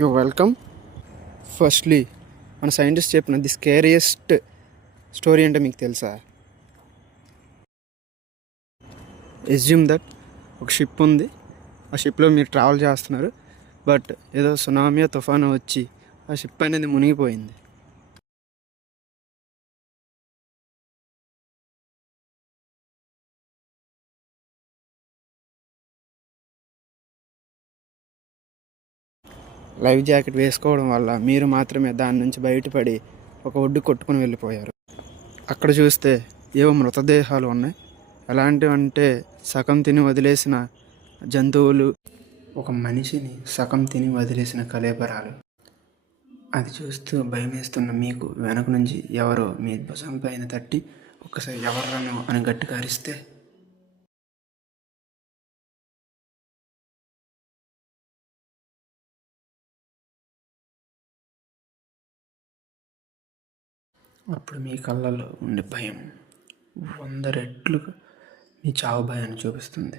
You welcome. Firstly మన scientist చెప్పిన the scariest story అంటే మీకు తెలుసా? ఎస్యూమ్ దట్ ఒక షిప్ ఉంది, ఆ షిప్లో మీరు ట్రావెల్ చేస్తున్నారు, బట్ ఏదో సునామీ తుఫాను వచ్చి ఆ షిప్ అనేది మునిగిపోయింది. లైఫ్ జాకెట్ వేసుకోవడం వల్ల మీరు మాత్రమే దాని నుంచి బయటపడి ఒక ఒడ్డు కొట్టుకుని వెళ్ళిపోయారు. అక్కడ చూస్తే ఏవో మృతదేహాలు ఉన్నాయి. ఎలాంటివంటే సగం తిని వదిలేసిన జంతువులు, ఒక మనిషిని సగం తిని వదిలేసిన కళేబరాలు. అది చూస్తూ భయమేస్తున్న మీకు వెనక నుంచి ఎవరో మీ భుజం పైన తట్టి ఒక్కసారి ఎవర్రను అని గట్టిగా అరిస్తే అప్పుడు మీ కళ్ళల్లో ఉండే భయం 100 రెట్లు మీ చావు భయాన్ని చూపిస్తుంది.